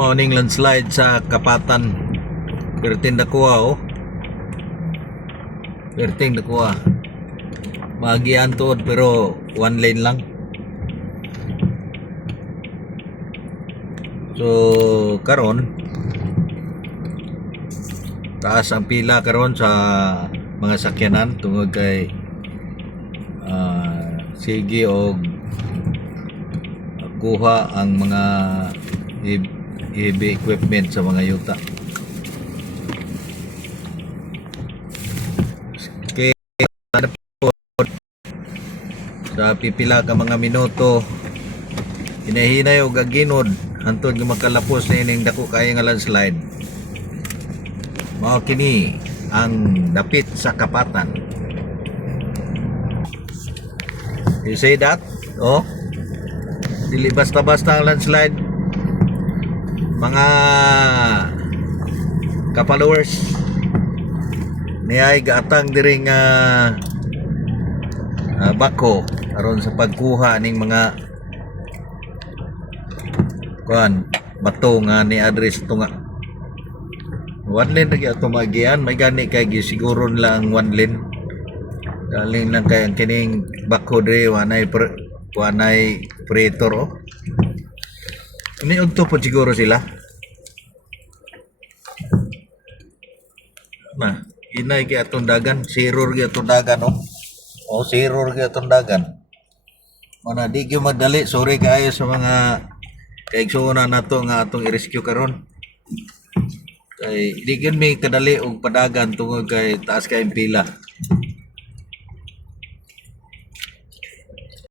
Morning landslide sa Kapatan. Perting nakuha oh. Perting nakuha. Magian tuod pero one lane lang. So karon taas ang pila karon sa mga sakyanan tungod kay sige og kuha ang mga heavy equipment sa mga yuta. Okay, sa pipila ka mga minuto hinahinay og gaginod hantod nga makalapos na ining dako kay nga landslide. Mao kini ang dapit sa Kapatan. You say that? Oh, dili basta-basta ang landslide. Mga ka-followers niyay gaatang diring bako aron sa pagkuha ning mga kuan bato nga ni address to nga one lane lagi ato magian may gani kay siguro lang one lane galing lang kay ang kining bako dre wanay operator oh. Ini untuk po siguro sila. Nah, inay kaya itong dagan. Siror kaya itong dagan, oh. Oh, siror kaya itong dagan. Mana, di kaya madali. Sorry kayo sa mga kaigsuunan na ito nga itong i-rescue karon. Kay, di kaya may kadali o padagan tungkol kay taas kayong pila.